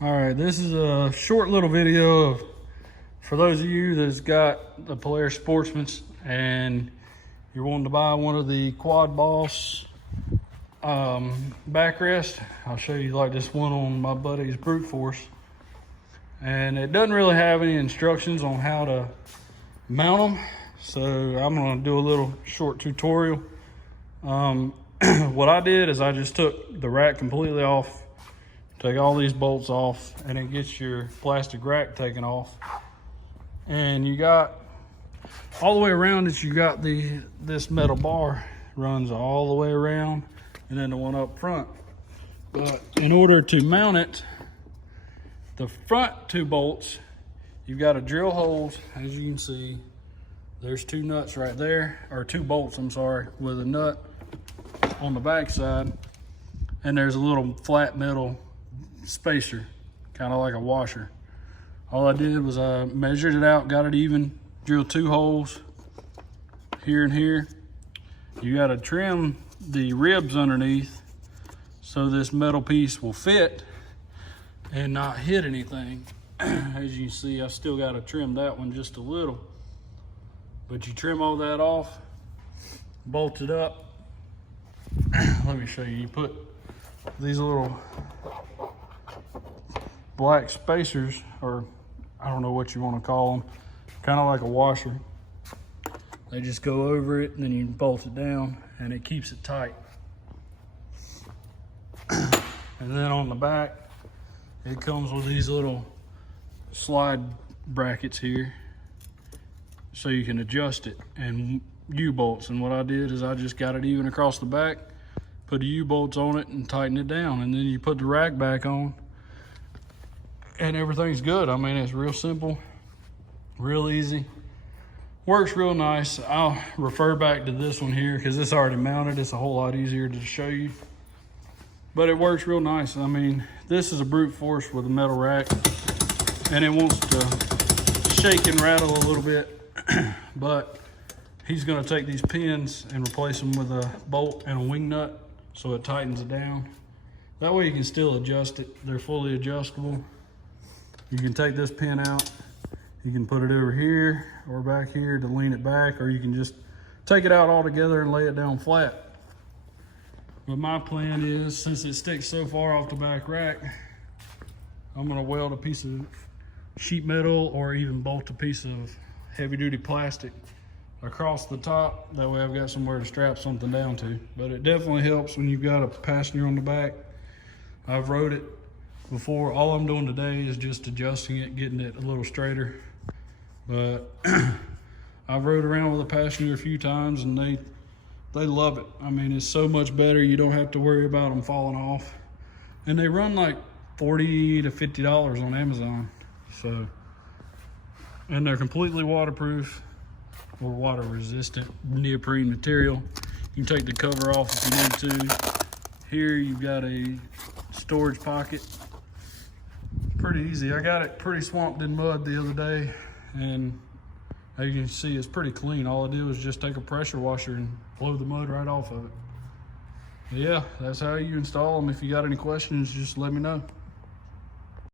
All right, this is a short little video for those of you that's got the Polaris Sportsman and you're wanting to buy one of the Quadboss backrest. I'll show you like this one on my buddy's Brute Force. And it doesn't really have any instructions on how to mount them. So I'm gonna do a little short tutorial. What I did is I just took the rack completely off. Take all these bolts off and it gets your plastic rack taken off. And you got all the way around it, you got this metal bar runs all the way around, and then the one up front. But in order to mount it, the front two bolts, you've got to drill holes. As you can see, there's two nuts right there, or two bolts, I'm sorry, with a nut on the back side. And there's a little flat metal spacer, kind of like a washer. All I did was I measured it out, got it even, drilled two holes here and here. You got to trim the ribs underneath so this metal piece will fit and not hit anything. As you can see, I still got to trim that one just a little, but you trim all that off, bolt it up. Let me show you. You put these little black spacers, or I don't know what you want to call them, kind of like a washer. They just go over it and then you bolt it down and it keeps it tight. And then on the back, it comes with these little slide brackets here so you can adjust it, and U-bolts. And what I did is I just got it even across the back, put the U-bolts on it and tighten it down, and then you put the rack back on and everything's good. I mean, it's real simple, real easy, works real nice. I'll refer back to this one here because it's already mounted. It's a whole lot easier to show you, but it works real nice. I mean, this is a Brute Force with a metal rack, and it wants to shake and rattle a little bit, but he's gonna take these pins and replace them with a bolt and a wing nut so it tightens it down. That way you can still adjust it. They're fully adjustable. You can take this pin out, you can put it over here or back here to lean it back, or you can just take it out altogether and lay it down flat. But my plan is, since it sticks so far off the back rack, I'm gonna weld a piece of sheet metal or even bolt a piece of heavy duty plastic across the top. That way I've got somewhere to strap something down to. But it definitely helps when you've got a passenger on the back. I've rode it before. All I'm doing today is just adjusting it, getting it a little straighter. But I've rode around with a passenger a few times and they love it. I mean, it's so much better. You don't have to worry about them falling off. And they run like $40 to $50 on Amazon. So, and they're completely waterproof or water resistant neoprene material. You can take the cover off if you need to. Here you've got a storage pocket. Pretty easy. I got it pretty swamped in mud the other day, and as you can see, it's pretty clean. All I did was just take a pressure washer and blow the mud right off of it. But yeah, that's how you install them. If you got any questions, just let me know.